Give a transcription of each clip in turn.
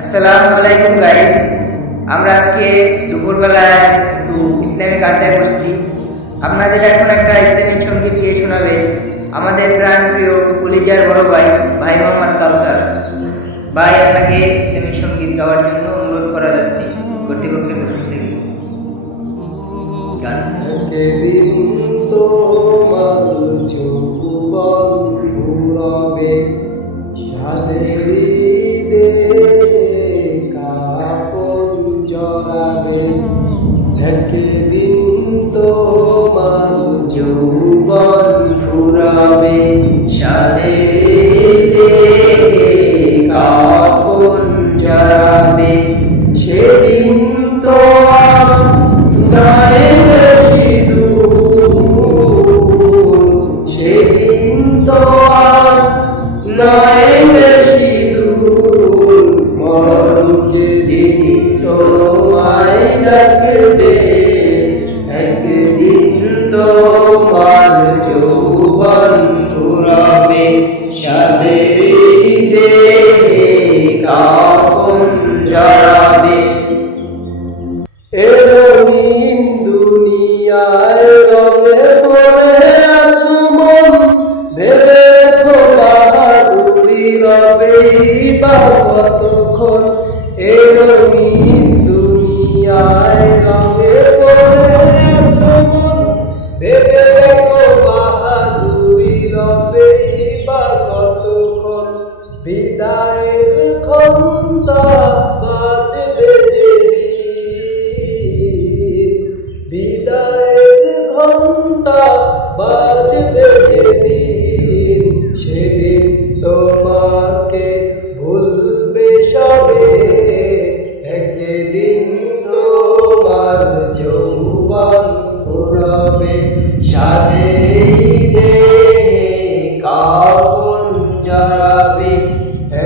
আসসালামু আলাইকুম গাইস, আমরা আজকে দুপুরবেলায় একটু ইসলামিক আড্ডায় বসছি। আপনাদের এখন একটা ইসলামিক সঙ্গীত গিয়ে শোনাবে আমাদের প্রাণপ্রিয় কলিজার বড় ভাই মোহাম্মদ কাউসার ভাই। আপনাকে ইসলামিক সঙ্গীত গাওয়ার জন্য অনুরোধ করা যাচ্ছে কর্তৃপক্ষের পক্ষ থেকে। একদিন তোমার যৌবন ফুরাবে, সাদের দেহে কাফন জড়াবে। সেদিন তো নয় বেশি দূর, সেদিন তো নয় বেশি দূর, মরণ যেদিন তোমায় ডাকবে। একদিন তোমার যৌবন ফুরাবে, সাদের দেহে কাফন জড়াবে। এরকম দুনিয়ায় রঙে পড়ে আছো মন, ভেবে দেখো বাহাদুরি রবে বা কতক্ষণ। এরকম দুনিয়ায় রঙে পড়ে আছো মন, ভেবে দেখো বাহাদুরি রবে বা কতক্ষণ। বিদায়ের ঘন্টা বাজবে যেদিন, বিদায়ের ঘন্টা বাজবে যেদিন, সেদিন তোমাকে ভুলবে সবে। একদিন তোমার যৌবন ফুরাবে, সাদের দেহে কাফন জড়াবে।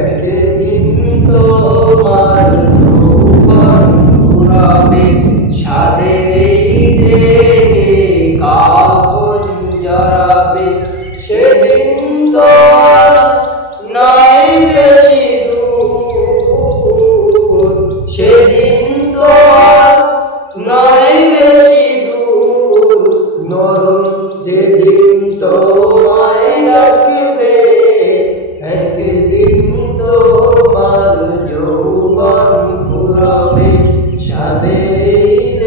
একদিন তোমার যৌবন ফুরাবে, সাদের দেহে কাফন জড়াবে। সেদিন তো নয় বেশি দূর, সেদিন তো নয় বেশি দূর, নরম যেদিন তোমায় ডাকবে। একদিন তোমার যৌবন ফুরাবে, সাদের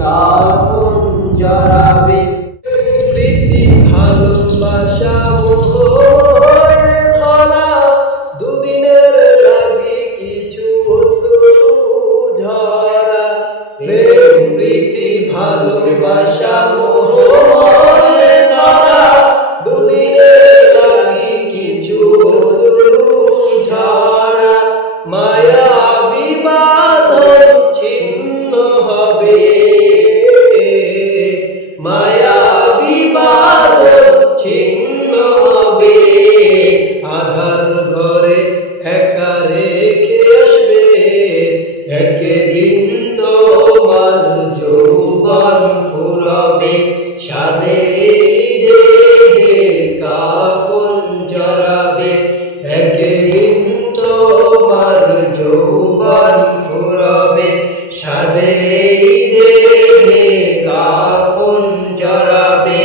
কাফন জড়াবে। প্রীতি ভালোবাসা ধরা, দুদিনের লাগে কিছু অশ্রু ঝরা। প্রেম প্রীতি ভালোবাসা ধরা, দুদিনের লাগে কিছু অশ্রু ঝরা। মায়া বিবাদন ছিন্ন হবে, মায়া বিবাদন ছিন্ন হবে। আধার ঘরে একা রেখে আসবে, একদিন তোমার যৌবন ফুরাবে, সাদের দেহে কাফন জড়াবে। একদিন তোমার যৌবন ফুরাবে, সাদের দেহে কাফন জড়াবে।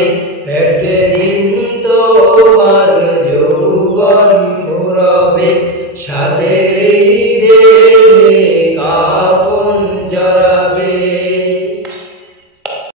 একদিন তোমার যৌবন ফুরাবে, সাদের